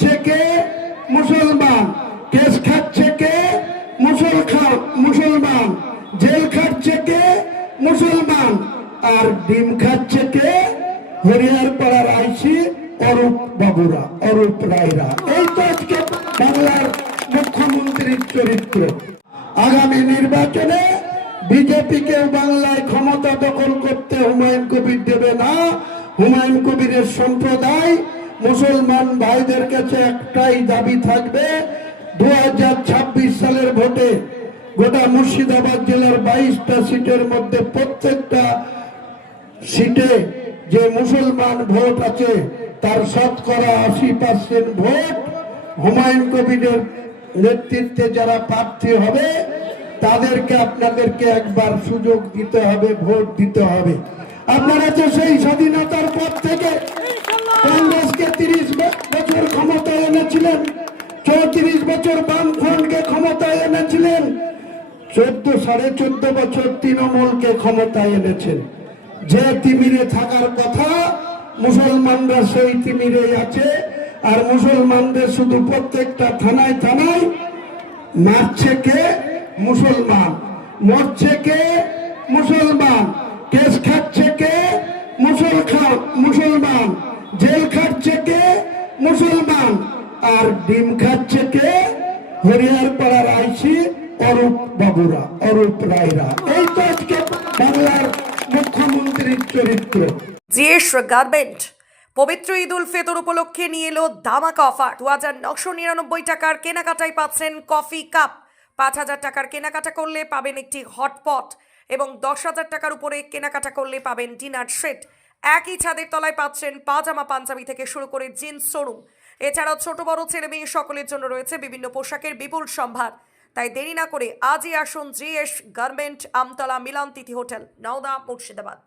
মরছে কে? মুসলমান। কেস খাচ্ছে কে? মুসলমান। জেল খাচ্ছে কে? মুসলমান। আর ডিম খাচ্ছে কে? হরিয়ারপাড়ার আইসি অরূপ বাবুরা, অরূপ রায়রা। এই তো আজকে বাংলার মুখ্যমন্ত্রীর চরিত্র। আগামী নির্বাচনে বিজেপিকে বাংলায় ক্ষমতা দখল করতে হুমায়ুন কবির দেবে না। হুমায়ুন কবিরের সম্প্রদায় মুসলমান ভাইদের কাছে একটাই দাবি থাকবে, 2026 সালের ভোটে গোটা মুর্শিদাবাদ জেলার 22টা সিটের মধ্যে প্রত্যেকটা সিটে যে মুসলমান ভোট আছে তার শতকরা 80% ভোট হুমায়ুন কবিরের নেতৃত্বে যারা প্রার্থী হবে তাদেরকে আপনাদেরকে একবার সুযোগ দিতে হবে, ভোট দিতে হবে। আপনারা তো সেই স্বাধীনতার পর থেকে কংগ্রেসকে 30 বছর ক্ষমতায় এনেছিলেন, 34 বছর বামফ্রন্টকে ক্ষমতায় এনেছিলেন, 14.5 বছর তৃণমূলকে ক্ষমতায় এনেছেন। যে তিমিরে থাকার কথা মুসলমানরা সেই তিমিরে আছে। আর মুসলমানদের শুধু প্রত্যেকটা থানায় থানায় মারছে কে? মুসলমান। মরছে কে? মুসলমান। কেস খাচ্ছে কে? মুসলমান। জেল খাচ্ছে কে? মুসলমান। আর ডিম খাচ্ছে কে? হরিয়ারপাড়ার আইসি অরূপ বাবুরা, অরূপ রায়রা। এই তো আজকে বাংলার মুখ্যমন্ত্রীর চরিত্র। জিএস গার্মেন্ট পবিত্র ঈদ উল ফিতর উপলক্ষে নিয়ে এলো ধামাকা অফার। 2999 টাকার কেনাকাটায় পাচ্ছেন কফি কাপ। 5000 টাকার কেনাকাটা করলে পাবেন একটি হটপট এবং 10,000 টাকার উপরে কেনাকাটা করলে পাবেন ডিনার সেট। একই ছাদের তলায় পাচ্ছেন পাজামা পাঞ্জাবি থেকে শুরু করে জিন্স শোরুম। এছাড়াও ছোট বড় ছেলে মেয়ে সকলের জন্য রয়েছে বিভিন্ন পোশাকের বিপুল সম্ভার। তাই দেরি না করে আজই আসুন জিএস গার্মেন্ট, আমতলা মিলন তিথি হোটেল, নওদা, মুর্শিদাবাদ।